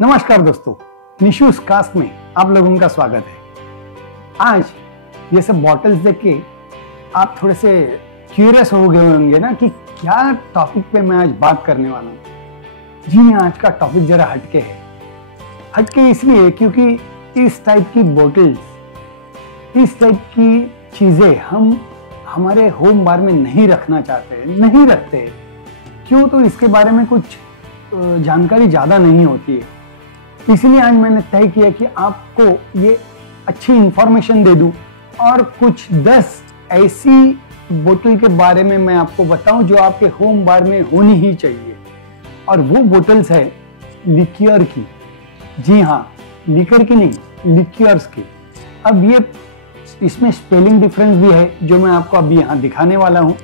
नमस्कार दोस्तों, निशूस कास्ट में आप लोगों का स्वागत है। आज ये सब बॉटल्स देख के आप थोड़े से क्यूरियस हो गए होंगे ना कि क्या टॉपिक पे मैं आज बात करने वाला हूँ। जी हाँ, आज का टॉपिक जरा हटके है। हटके इसलिए क्योंकि इस टाइप की बॉटल्स, इस टाइप की चीजें हम हमारे होम बार में नहीं रखना चाहते, नहीं रखते। क्यों? तो इसके बारे में कुछ जानकारी ज़्यादा नहीं होती है। इसलिए आज मैंने तय किया कि आपको ये अच्छी इंफॉर्मेशन दे दूं और कुछ 10 ऐसी बोतल के बारे में मैं आपको बताऊं जो आपके होम बार में होनी ही चाहिए। और वो बोतल्स है लिक्योर की। जी हाँ, लिकर की नहीं, लिक्योर्स की। अब ये इसमें स्पेलिंग डिफरेंस भी है जो मैं आपको अभी यहाँ दिखाने वाला हूँ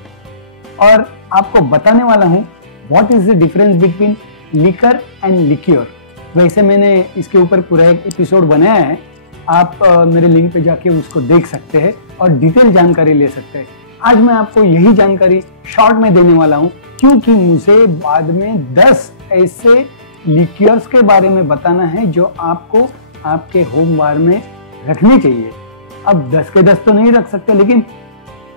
और आपको बताने वाला हूँ what is the difference between liquor and liqueur. वैसे मैंने इसके ऊपर पूरा एक एपिसोड बनाया है, आप मेरे लिंक पे जाके उसको देख सकते हैं और डिटेल जानकारी ले सकते हैं। आज मैं आपको यही जानकारी शॉर्ट में देने वाला हूँ क्योंकि मुझे बाद में 10 ऐसे लिक्योर्स के बारे में बताना है जो आपको आपके होम बार में रखने चाहिए। अब 10 के 10 तो नहीं रख सकते, लेकिन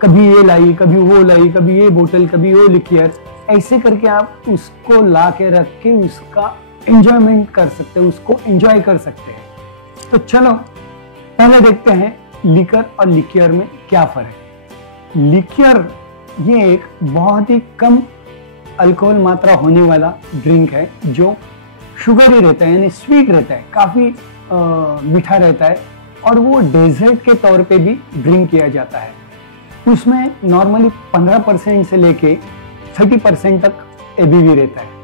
कभी ये लाई, कभी वो लाई, कभी ये बोतल, कभी वो लिक्योर, ऐसे करके आप उसको ला के रख के उसका एंजॉयमेंट कर सकते हैं, उसको एंजॉय कर सकते हैं। तो चलो पहले देखते हैं लिकर और लिक्योर में क्या फर्क है। लिक्योर ये एक बहुत ही कम अल्कोहल मात्रा होने वाला ड्रिंक है जो शुगरी रहता है, यानी स्वीट रहता है, काफी मीठा रहता है और वो डेजर्ट के तौर पे भी ड्रिंक किया जाता है। उसमें नॉर्मली 15% से लेके 30% तक एबीवी रहता है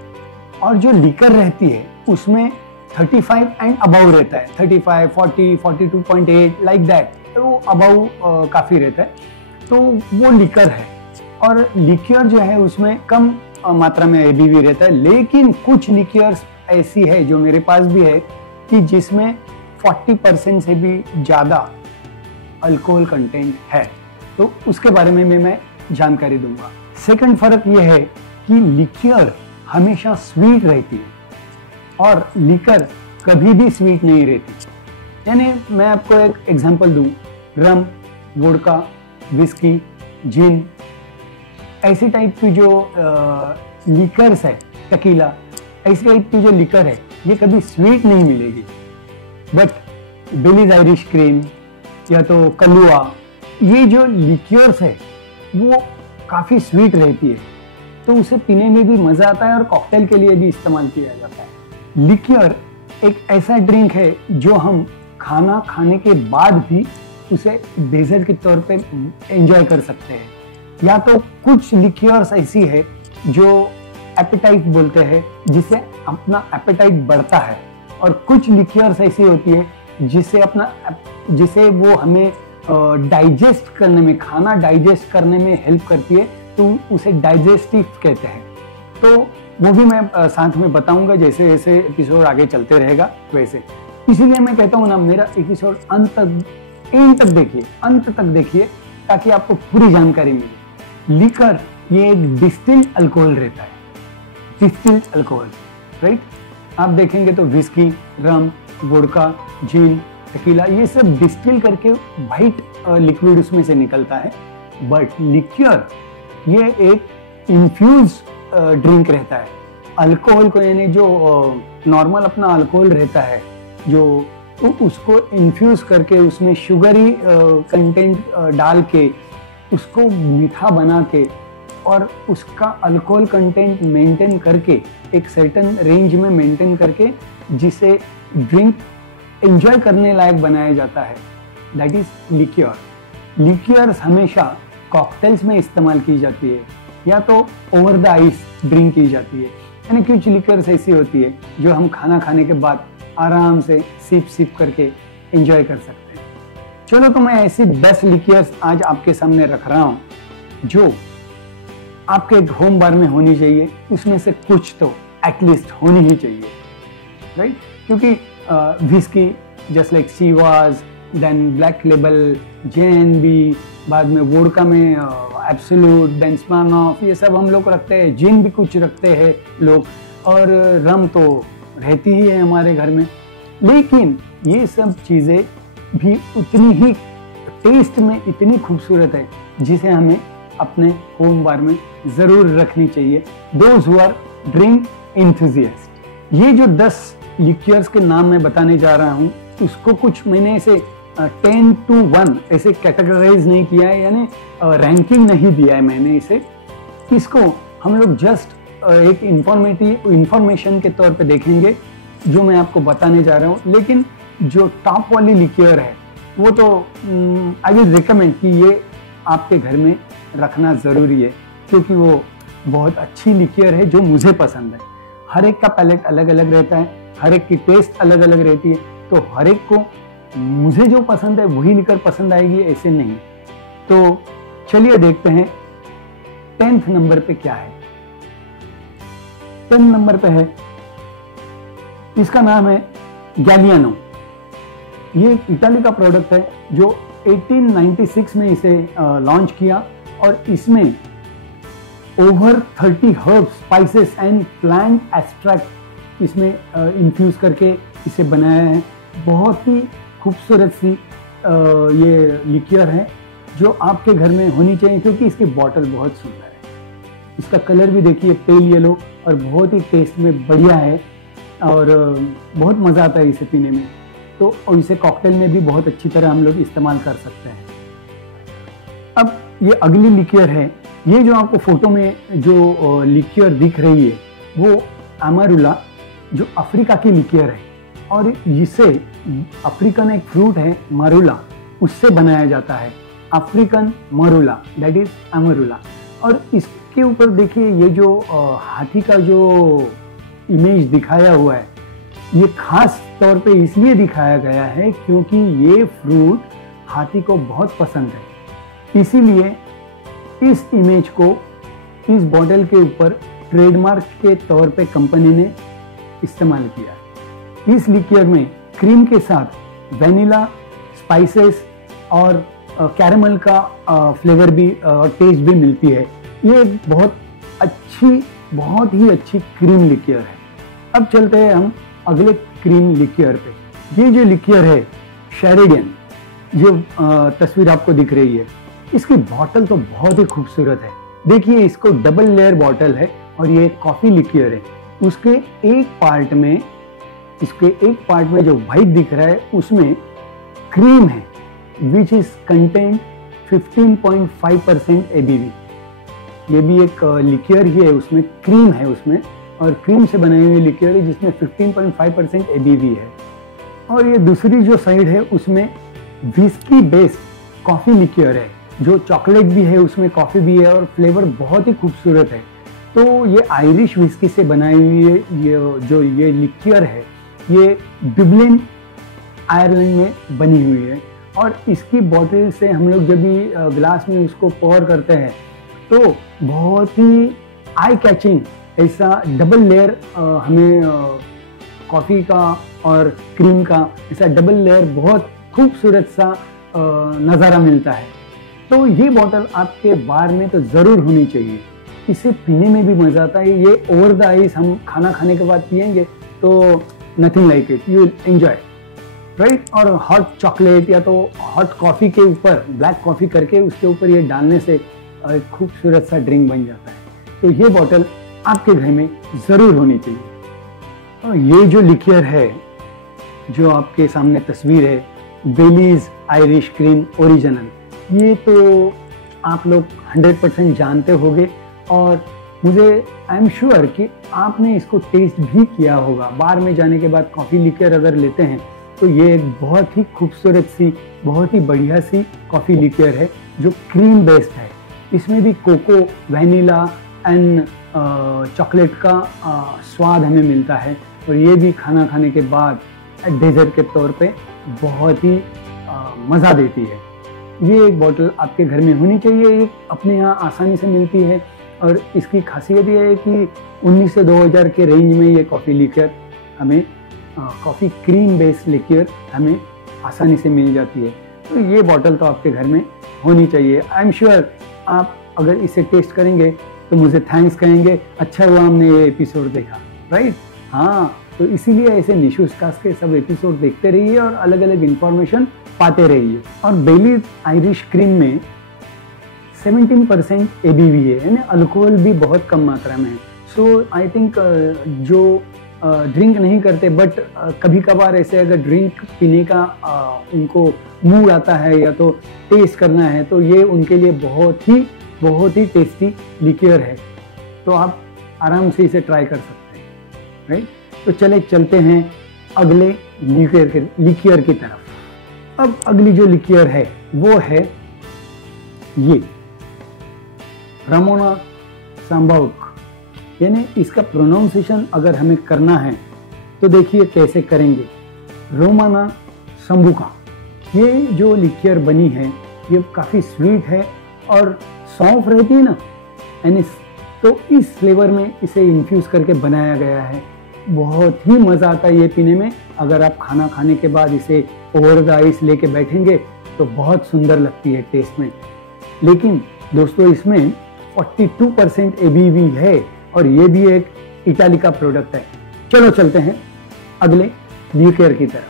और जो लिकर रहती है उसमें 35 एंड अबव रहता है, 35, 40, 42.8 लाइक दैट, तो अबव काफ़ी रहता है, तो वो लिकर है। और लिक्योर जो है उसमें कम मात्रा में एबीवी रहता है, लेकिन कुछ लिक्योर्स ऐसी है जो मेरे पास भी है कि जिसमें 40% से भी ज़्यादा अल्कोहल कंटेंट है, तो उसके बारे में मैं जानकारी दूंगा। सेकंड फर्क ये है कि लिक्योर हमेशा स्वीट रहती है और लिकर कभी भी स्वीट नहीं रहती। यानी मैं आपको एक एग्जांपल दूं, रम, वोडका, विस्की, जिन, ऐसी टाइप की जो लिकर्स है, टकीला, ऐसी टाइप की जो लिकर है ये कभी स्वीट नहीं मिलेगी। बट बेलीज आयरिश क्रीम या तो कलुआ, ये जो लिक्योर्स है वो काफ़ी स्वीट रहती है, तो उसे पीने में भी मज़ा आता है और कॉकटेल के लिए भी इस्तेमाल किया जाता है। लिक्योर एक ऐसा ड्रिंक है जो हम खाना खाने के बाद भी उसे डेजर्ट के तौर पे एंजॉय कर सकते हैं। या तो कुछ लिक्योर्स ऐसी है जो एपेटाइट बोलते हैं, जिसे अपना एपेटाइट बढ़ता है, और कुछ लिक्योर्स ऐसी होती है जिसे वो हमें डाइजेस्ट करने में, खाना डाइजेस्ट करने में हेल्प करती है, तो उसे डाइजेस्टिव कहते हैं। तो वो भी मैं साथ में बताऊंगा जैसे जैसे एपिसोड आगे चलते रहेगा वैसे। इसीलिए मैं कहता हूँ ना, मेरा एपिसोड एंड तक देखिए, अंत तक देखिए, ताकि आपको पूरी जानकारी मिले। लिकर ये एक डिस्टिल्ड अल्कोहल रहता है, डिस्टिल्ड अल्कोहल, राइट। आप देखेंगे तो विस्की, रम, वोडका, जिन, टकीला, ये सब डिस्टिल करके वाइट लिक्विड उसमें से निकलता है। बट लिक्योर ये एक इन्फ्यूज ड्रिंक रहता है। अल्कोहल को, यानी जो नॉर्मल अपना अल्कोहल रहता है जो, तो उसको इन्फ्यूज करके उसमें शुगरी कंटेंट डाल के उसको मीठा बना के और उसका अल्कोहल कंटेंट मेंटेन करके, एक सर्टेन रेंज में मेंटेन करके, जिसे ड्रिंक एंजॉय करने लायक बनाया जाता है, दैट इज लिक्योर। लिक्योर्स हमेशा कॉकटेल्स में इस्तेमाल की जाती है या तो ओवर द आइस ड्रिंक की जाती है। यानी कुछ लिक्योर्स ऐसी होती है जो हम खाना खाने के बाद आराम से सिप करके एंजॉय कर सकते हैं। चलो, तो मैं ऐसी 10 लिक्योर्स आज आपके सामने रख रहा हूँ जो आपके होम बार में होनी चाहिए। उसमें से कुछ तो एटलीस्ट होनी ही चाहिए, राइट। क्योंकि whisky just like Chivas, then Black Label, JNB, बाद में वोडका में एब्सोल्यूट, देन स्मिर्नॉफ, ये सब हम लोग रखते हैं। जिन भी कुछ रखते हैं लोग, और रम तो रहती ही है हमारे घर में, लेकिन ये सब चीज़ें भी उतनी ही टेस्ट में इतनी खूबसूरत है जिसे हमें अपने होम बार में ज़रूर रखनी चाहिए। Those who are drink enthusiast. ये जो 10 लिक्योर्स के नाम मैं बताने जा रहा हूँ, उसको कुछ मैंने ऐसे 10 to 1 ऐसे कैटेगराइज नहीं किया है, यानी रैंकिंग नहीं दिया है मैंने इसे। इसको हम लोग जस्ट एक इंफॉर्मेशन के तौर पे देखेंगे जो मैं आपको बताने जा रहा हूँ। लेकिन जो टॉप वाली लिक्योर है वो तो आई विल रिकमेंड कि ये आपके घर में रखना ज़रूरी है, क्योंकि वो बहुत अच्छी लिक्योर है जो मुझे पसंद है। हर एक का पैलेट अलग अलग रहता है, हर एक की टेस्ट अलग अलग रहती है, तो हर एक को मुझे जो पसंद है वही लिक्योर पसंद आएगी ऐसे नहीं। तो चलिए देखते हैं 10th नंबर पे क्या है। 10 नंबर पे है, इसका नाम है गैलियानो। ये इटाली का प्रोडक्ट है जो 1896 में इसे लॉन्च किया, और इसमें over 30 herbs, spices and plant extract इसमें इन्फ्यूज करके इसे बनाया है। बहुत ही खूबसूरत सी ये लिक्योर है जो आपके घर में होनी चाहिए, क्योंकि इसकी बॉटल बहुत सुंदर है। इसका कलर भी देखिए पेल येलो, और बहुत ही टेस्ट में बढ़िया है, और बहुत मज़ा आता है इसे पीने में। तो और इसे कॉकटेल में भी बहुत अच्छी तरह हम लोग इस्तेमाल कर सकते हैं। अब ये अगली लिक्योर है। ये जो आपको फोटो में जो लिक्योर दिख रही है वो अमारुला, जो अफ्रीका की लिक्योर है, और इसे अफ्रीकन एक फ्रूट है मारुला, उससे बनाया जाता है। African marula, that is Amarula. और इसके ऊपर देखिए ये जो हाथी का जो इमेज दिखाया हुआ है, ये खास तौर पे इसलिए दिखाया गया है क्योंकि ये फ्रूट हाथी को बहुत पसंद है। इसीलिए इस इमेज को इस बॉटल के ऊपर ट्रेडमार्क के तौर पे कंपनी ने इस्तेमाल किया। इस लिक्योर में क्रीम के साथ वेनिला, स्पाइसेस और कैरेमल का फ्लेवर भी और टेस्ट भी मिलती है। ये एक बहुत ही अच्छी क्रीम लिक्योर है। अब चलते हैं हम अगले क्रीम लिक्योर पे। ये जो लिक्योर है शेरिडियन, जो तस्वीर आपको दिख रही है, इसकी बॉटल तो बहुत ही खूबसूरत है। देखिए इसको डबल लेयर बॉटल है, और ये कॉफी लिक्योर है। उसके एक पार्ट में जो व्हाइट दिख रहा है उसमें क्रीम है, विच इज कंटेंट 15.5% ABV। ये भी एक लिक्योर ही है, उसमें क्रीम है उसमें, और क्रीम से बनाई हुई लिक्योर है जिसमें 15.5% ABV है। और ये दूसरी जो साइड है उसमें विस्की बेस्ड कॉफ़ी लिक्योर है, जो चॉकलेट भी है उसमें, कॉफ़ी भी है, और फ्लेवर बहुत ही खूबसूरत है। तो ये आयरिश विस्की से बनाई हुई है ये लिक्योर है, ये डुबलिन आयरलैंड में बनी हुई है। और इसकी बॉटल से हम लोग जब भी ग्लास में उसको पोर करते हैं तो बहुत ही आई कैचिंग ऐसा डबल लेयर हमें कॉफ़ी का और क्रीम का ऐसा डबल लेयर बहुत खूबसूरत सा नज़ारा मिलता है। तो ये बॉटल आपके बार में तो ज़रूर होनी चाहिए। इसे पीने में भी मज़ा आता है। ये ओवर द आइस हम खाना खाने के बाद पियेंगे तो nothing like it, you enjoy, right. और हॉट चॉकलेट या तो हॉट कॉफ़ी के ऊपर ब्लैक कॉफ़ी करके उसके ऊपर ये डालने से एक खूबसूरत सा ड्रिंक बन जाता है। तो ये बॉटल आपके घर में ज़रूर होनी चाहिए। और ये जो लिक्योर है, जो आपके सामने तस्वीर है, बेलीज आयरिश क्रीम ओरिजिनल, ये तो आप लोग 100% जानते होंगे, और मुझे आई एम श्योर कि आपने इसको टेस्ट भी किया होगा। बार में जाने के बाद कॉफ़ी लिक्योर अगर लेते हैं तो ये एक बहुत ही खूबसूरत सी, बहुत ही बढ़िया सी कॉफ़ी लिक्योर है जो क्रीम बेस्ड है। इसमें भी कोको, वैनिला एंड चॉकलेट का स्वाद हमें मिलता है, और ये भी खाना खाने के बाद डेजर्ट के तौर पे बहुत ही मज़ा देती है। ये एक बॉटल आपके घर में होनी चाहिए। ये अपने यहाँ आसानी से मिलती है, और इसकी खासियत ये है कि 19 से 2000 के रेंज में ये कॉफ़ी लिक्योर हमें कॉफ़ी क्रीम बेस्ड लिक्योर हमें आसानी से मिल जाती है। तो ये बॉटल तो आपके घर में होनी चाहिए। आई एम श्योर आप अगर इसे टेस्ट करेंगे तो मुझे थैंक्स कहेंगे, अच्छा हुआ हमने ये एपिसोड देखा, राइट। हाँ, तो इसीलिए ऐसे निशूज कास्ट के सब एपिसोड देखते रहिए और अलग अलग इंफॉर्मेशन पाते रहिए। और बेली आयरिश क्रीम में 17% ABV है, यानी अल्कोहल भी बहुत कम मात्रा में है। सो आई थिंक जो ड्रिंक नहीं करते बट कभी कभार ऐसे अगर ड्रिंक पीने का उनको मूड आता है या तो टेस्ट करना है, तो ये उनके लिए बहुत ही टेस्टी लिक्योर है। तो आप आराम से इसे ट्राई कर सकते हैं, राइट। तो चलते हैं अगले लिक्योर की तरफ। अब अगली जो लिक्योर है वो है ये रामोना सांबाउक, यानी इसका प्रोनाउंसिएशन अगर हमें करना है तो देखिए कैसे करेंगे। रोमाना संबुका। ये जो लिक्योर बनी है ये काफ़ी स्वीट है और सौंफ रहती है ना, यानी तो इस फ्लेवर में इसे इन्फ्यूज़ करके बनाया गया है। बहुत ही मज़ा आता है ये पीने में। अगर आप खाना खाने के बाद इसे ओवर द आइस लेके बैठेंगे तो बहुत सुंदर लगती है टेस्ट में। लेकिन दोस्तों इसमें 42% ABV है और ये भी एक इटाली का प्रोडक्ट है। चलो चलते हैं अगले लिक्योर की तरफ।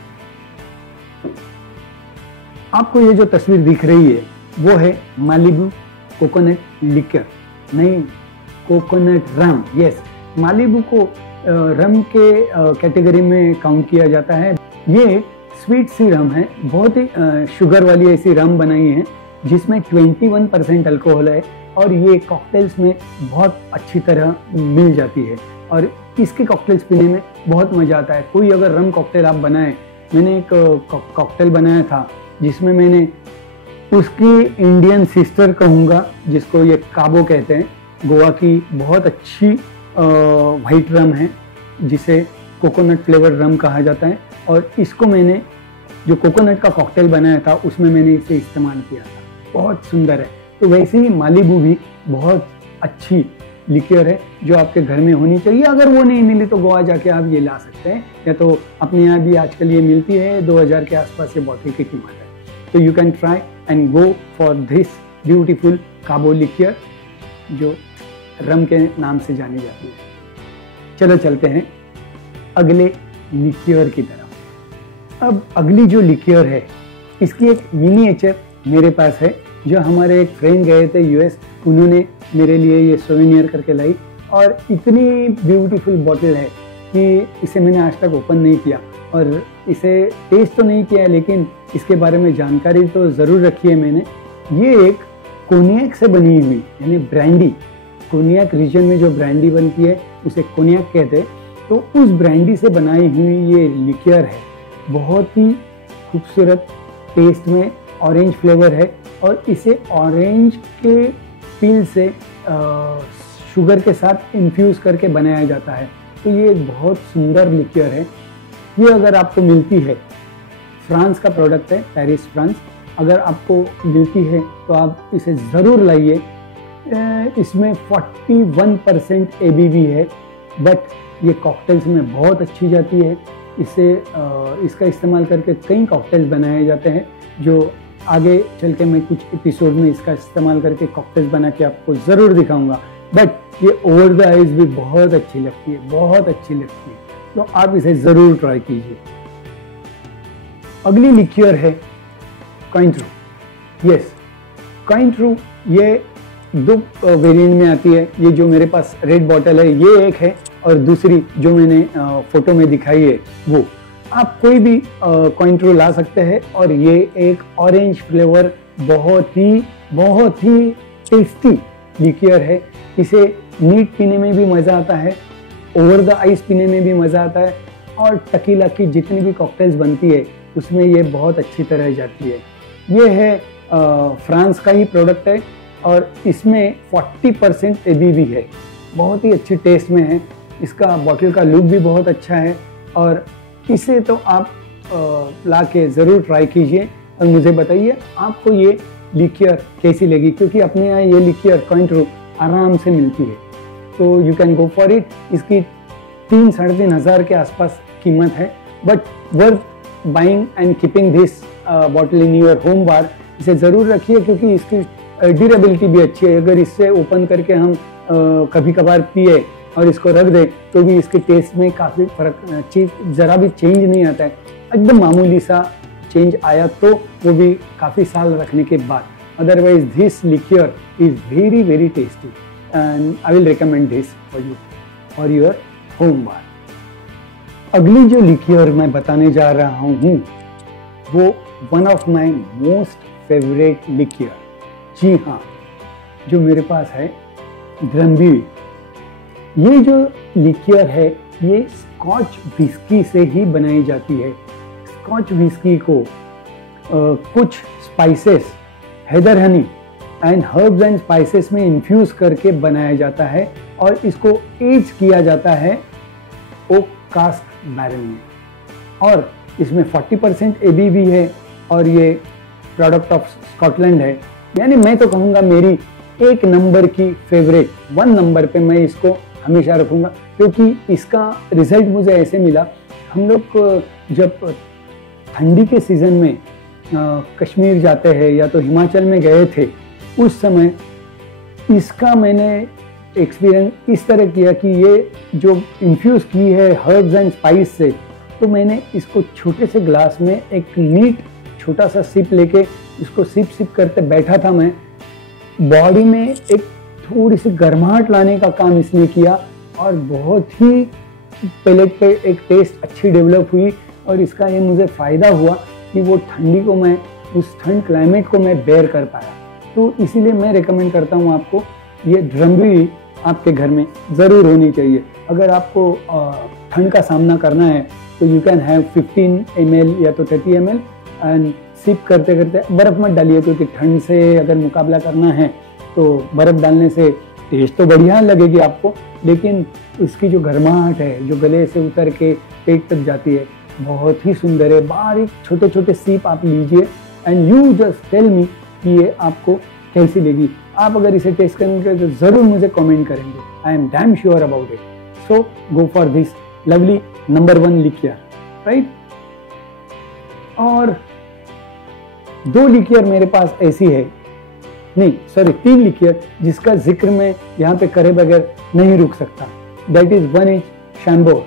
आपको ये जो तस्वीर दिख रही है वो है मालिबू कोकोनट लिक्योर, नहीं कोकोनट रम। यस, मालिबू को रम के कैटेगरी में काउंट किया जाता है। ये स्वीट सी रम है, बहुत ही शुगर वाली ऐसी रम बनाई है जिसमें 21% अल्कोहल है और ये कॉकटेल्स में बहुत अच्छी तरह मिल जाती है और इसके कॉकटेल्स पीने में बहुत मज़ा आता है। कोई अगर रम कॉकटेल आप बनाएं, मैंने एक कॉकटेल बनाया था जिसमें मैंने उसकी इंडियन सिस्टर कहूँगा जिसको ये काबो कहते हैं, गोवा की बहुत अच्छी वाइट रम है जिसे कोकोनट फ्लेवर रम कहा जाता है, और इसको मैंने जो कोकोनट का कॉकटेल बनाया था उसमें मैंने इसे इस्तेमाल किया था। बहुत सुंदर है। तो वैसे ही मालिबू भी बहुत अच्छी लिक्योर है जो आपके घर में होनी चाहिए। अगर वो नहीं मिली तो गोवा जाके आप ये ला सकते हैं, या तो अपने यहाँ भी आजकल ये मिलती है। 2000 के आसपास ये बॉटल की कीमत है। तो you can try and go for this beautiful काबो लिक्योर जो रम के नाम से जानी जाती है। चलो चलते हैं अगले लिक्योर की तरफ। अब अगली जो लिक्योर है इसकी एक मिनिएचर मेरे पास है जो हमारे एक फ्रेंड गए थे US, उन्होंने मेरे लिए ये सोवेनियर करके लाई और इतनी ब्यूटीफुल बॉटल है कि इसे मैंने आज तक ओपन नहीं किया और इसे टेस्ट तो नहीं किया, लेकिन इसके बारे में जानकारी तो ज़रूर रखी है मैंने। ये एक कोनियाक से बनी हुई, यानी ब्रांडी, कोनियाक रीजन में जो ब्रांडी बनती है उसे कोनियाक कहते हैं, तो उस ब्रांडी से बनाई हुई ये लिक्योर है। बहुत ही खूबसूरत टेस्ट में ऑरेंज फ्लेवर है और इसे ऑरेंज के पील से शुगर के साथ इन्फ्यूज़ करके बनाया जाता है। तो ये एक बहुत सुंदर लिक्योर है। ये अगर आपको मिलती है, फ्रांस का प्रोडक्ट है, पेरिस फ्रांस, अगर आपको मिलती है तो आप इसे ज़रूर लाइए। इसमें 41% ABV है, बट ये कॉकटेल्स में बहुत अच्छी जाती है। इसका इस्तेमाल करके कई कॉकटेल्स बनाए जाते हैं जो आगे चल के मैं कुछ एपिसोड में इसका इस्तेमाल करके कॉकटेल्स बना के आपको ज़रूर दिखाऊंगा। बट ये ओवर द आइस भी बहुत अच्छी लगती है, बहुत अच्छी लगती है, तो आप इसे ज़रूर ट्राई कीजिए। अगली लिक्योर है कॉइंट्रू। यस, कॉइंट्रू ये 2 वेरिएंट में आती है। ये जो मेरे पास रेड बॉटल है ये एक है और दूसरी जो मैंने फोटो में दिखाई है वो। आप कोई भी कॉइंट्रू ला सकते हैं और ये एक ऑरेंज फ्लेवर बहुत ही टेस्टी लिक्योर है। इसे नीट पीने में भी मज़ा आता है, ओवर द आइस पीने में भी मज़ा आता है, और टकीला की जितनी भी कॉकटेल्स बनती है उसमें ये बहुत अच्छी तरह जाती है। ये है फ्रांस का ही प्रोडक्ट है और इसमें 40% ABV है। बहुत ही अच्छी टेस्ट में है। इसका बॉटल का लुक भी बहुत अच्छा है और इसे तो आप ला के ज़रूर ट्राई कीजिए और मुझे बताइए आपको ये लिक्योर कैसी लगी, क्योंकि अपने यहाँ ये लिक्योर कॉइंट्रू आराम से मिलती है। तो you can go for it. इसकी 3-3.5 हज़ार के आसपास कीमत है, but worth buying and keeping this bottle in your home bar. इसे ज़रूर रखिए क्योंकि इसकी ड्यूरेबिलिटी भी अच्छी है। अगर इससे ओपन करके हम कभी कभार पिए और इसको रख दें तो भी इसके टेस्ट में काफ़ी फर्क ज़रा भी चेंज नहीं आता है। एकदम मामूली सा चेंज आया तो वो भी काफ़ी साल रखने के बाद। Otherwise this liqueur is very very tasty and I will recommend this for your home bar. अगली जो लिक्योर मैं बताने जा रहा हूँ वो one of my most favourite liqueur, जी हाँ, जो मेरे पास है ड्रम्बी। ये जो लिक्योर है ये स्कॉच विस्की से ही बनाई जाती है। स्कॉच विस्की को कुछ spices, Heather honey and herbs and spices में इन्फ्यूज करके बनाया जाता है और इसको एज किया जाता है ओक कास्ट बैरल में, और इसमें 40% ABV है और ये प्रोडक्ट ऑफ स्कॉटलैंड है। यानी मैं तो कहूँगा मेरी एक नंबर की फेवरेट, 1 नंबर पे मैं इसको हमेशा रखूँगा, क्योंकि इसका रिजल्ट मुझे ऐसे मिला। हम लोग जब ठंडी के सीज़न में कश्मीर जाते हैं या तो हिमाचल में गए थे, उस समय इसका मैंने एक्सपीरियंस इस तरह किया कि ये जो इन्फ्यूज़ की है हर्ब्स एंड स्पाइस से, तो मैंने इसको छोटे से ग्लास में एक नीट छोटा सा सिप लेके इसको सिप करते बैठा था मैं। बॉडी में एक थोड़ी सी गर्माहट लाने का काम इसने किया और बहुत ही पैलेट पे एक टेस्ट अच्छी डेवलप हुई, और इसका ये मुझे फ़ायदा हुआ कि वो ठंडी को मैं, उस ठंड क्लाइमेट को मैं बेयर कर पाया। तो इसीलिए मैं रेकमेंड करता हूँ आपको, ये ड्रम्बी आपके घर में ज़रूर होनी चाहिए। अगर आपको ठंड का सामना करना है तो यू कैन हैव 15 ml या तो 30 ml एंड सिप करते करते। बर्फ़ मत डालिए, क्योंकि ठंड से अगर मुकाबला करना है तो बर्फ़ डालने से टेस्ट तो बढ़िया लगेगी आपको, लेकिन उसकी जो गर्माहट है जो गले से उतर के पेट तक जाती है, बहुत ही सुंदर है। बारीक छोटे छोटे सिप आप लीजिए and you just tell me कि ये आपको कैसी लगी। आप अगर इसे टेस्ट करेंगे तो ज़रूर मुझे कमेंट करेंगे। I am damn sure about it. So go for this lovely number 1 liqueur, right. और 2 लिक्योर मेरे पास ऐसी है, नहीं सॉरी 3 लिक्योर जिसका जिक्र मैं यहाँ पे करे बगैर नहीं रुक सकता। That is 1 is Chambord.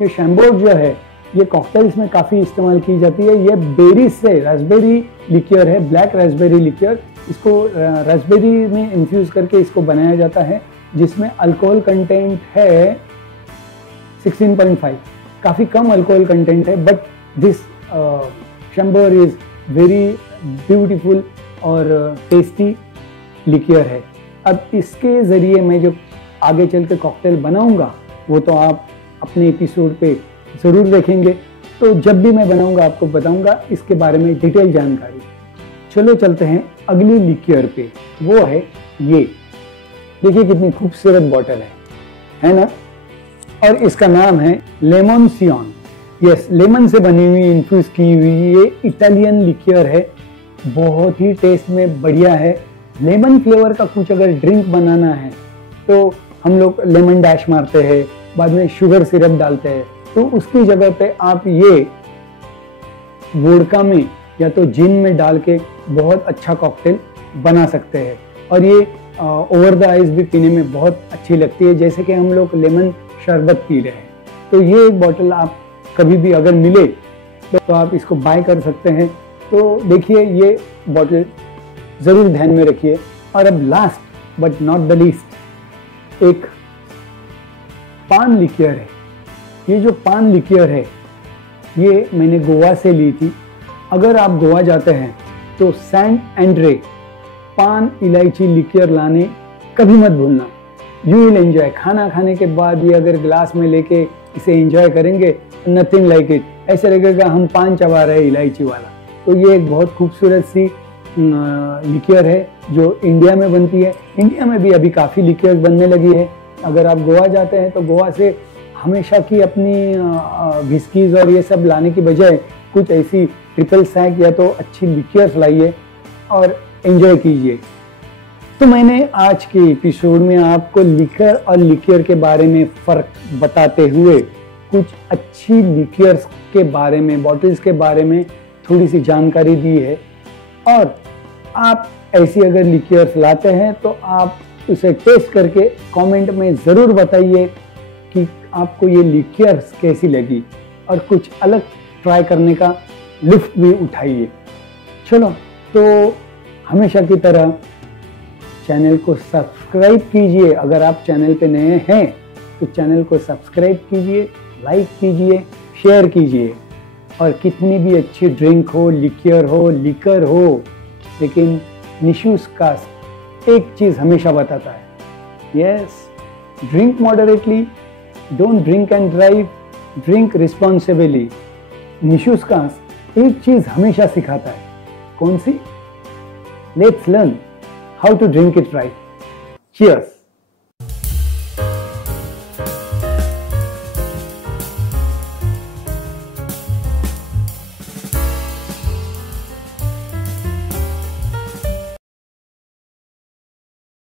ये शैम्बोर जो है ये कॉकटेल्स में काफ़ी इस्तेमाल की जाती है। ये बेरी से रास्पबेरी लिक्योर है, ब्लैक रास्पबेरी लिक्योर। इसको रास्पबेरी में इन्फ्यूज़ करके इसको बनाया जाता है, जिसमें अल्कोहल कंटेंट है 16.5, काफ़ी कम अल्कोहल कंटेंट है। But this Chambord is very beautiful और टेस्टी लिक्योर है। अब इसके ज़रिए मैं जो आगे चल के कॉकटेल बनाऊंगा वो तो आप अपने एपिसोड पे ज़रूर देखेंगे, तो जब भी मैं बनाऊंगा आपको बताऊंगा इसके बारे में डिटेल जानकारी। चलो चलते हैं अगली लिक्योर पे, वो है ये। देखिए कितनी खूबसूरत बॉटल है ना। और इसका नाम है लेमन सियॉन। यस, लेमन से बनी हुई, इन्फ्यूज की हुई ये इटालियन लिक्योर है। बहुत ही टेस्ट में बढ़िया है। लेमन फ्लेवर का कुछ अगर ड्रिंक बनाना है तो हम लोग लेमन डैश मारते हैं, बाद में शुगर सिरप डालते हैं, तो उसकी जगह पे आप ये वोडका में या तो जिन में डाल के बहुत अच्छा कॉकटेल बना सकते हैं। और ये ओवर द आइस भी पीने में बहुत अच्छी लगती है, जैसे कि हम लोग लेमन शरबत पी रहे हैं। तो ये एक बॉटल आप कभी भी अगर मिले तो आप इसको बाय कर सकते हैं। तो देखिए ये बॉटल ज़रूर ध्यान में रखिए। और अब last but not the least एक पान लिक्योर है। ये जो पान लिक्योर है ये मैंने गोवा से ली थी। अगर आप गोवा जाते हैं तो सैंट एंड्रे पान इलायची लिक्योर लाने कभी मत भूलना। You will enjoy. खाना खाने के बाद ये अगर ग्लास में लेके इसे एंजॉय करेंगे, नथिंग लाइक इट। ऐसे लगेगा हम पान चबा रहे इलायची वाला। तो ये एक बहुत खूबसूरत सी लिक्योर है जो इंडिया में बनती है। इंडिया में भी अभी काफ़ी लिक्योर बनने लगी है। अगर आप गोवा जाते हैं तो गोवा से हमेशा की अपनी विस्कीज और ये सब लाने की बजाय कुछ ऐसी ट्रिपल सैक या तो अच्छी लिक्योर्स लाइए और एंजॉय कीजिए। तो मैंने आज के एपिसोड में आपको लिकर और लिक्योर के बारे में फ़र्क बताते हुए कुछ अच्छी लिक्योर्स के बारे में, बॉटल्स के बारे में थोड़ी सी जानकारी दी है। और आप ऐसी अगर लिक्योर्स लाते हैं तो आप उसे टेस्ट करके कमेंट में ज़रूर बताइए कि आपको ये लिक्योर्स कैसी लगी और कुछ अलग ट्राई करने का लुत्फ भी उठाइए। चलो, तो हमेशा की तरह चैनल को सब्सक्राइब कीजिए। अगर आप चैनल पे नए हैं तो चैनल को सब्सक्राइब कीजिए, लाइक कीजिए, शेयर कीजिए। और कितनी भी अच्छी ड्रिंक हो, लिक्योर हो, लिकर हो, लेकिन निशूज कास्ट एक चीज़ हमेशा बताता है, yes, drink moderately, don't drink and drive, drink responsibly. निशूज कास्ट एक चीज़ हमेशा सिखाता है, कौन सी? Let's learn how to drink it right. Cheers.